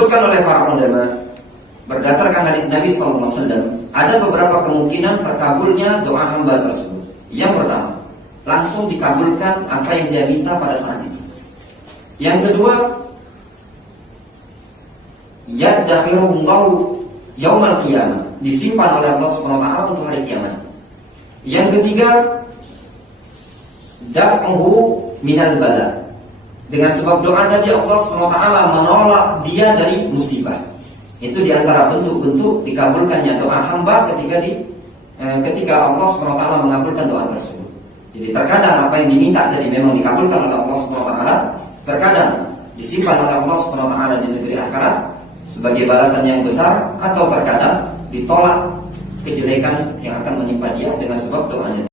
Disebutkan oleh para ulama berdasarkan hadis Nabi SAW, ada beberapa kemungkinan terkabulnya doa hamba tersebut. Yang pertama, langsung dikabulkan apa yang dia minta pada saat itu. Yang kedua, yadakhiruhullahu yaumal qiyamah, disimpan oleh Allah SWT untuk hari kiamat. Yang ketiga, daf'uhu minal bala, dengan sebab doa tadi Allah SWT menolak dia dari musibah. Itu diantara bentuk-bentuk dikabulkannya doa hamba ketika Allah SWT mengabulkan doa tersebut. Jadi terkadang apa yang diminta tadi memang dikabulkan oleh Allah SWT, terkadang disimpan oleh Allah SWT di negeri akhirat sebagai balasan yang besar, atau terkadang ditolak kejelekan yang akan menimpa dia dengan sebab doanya.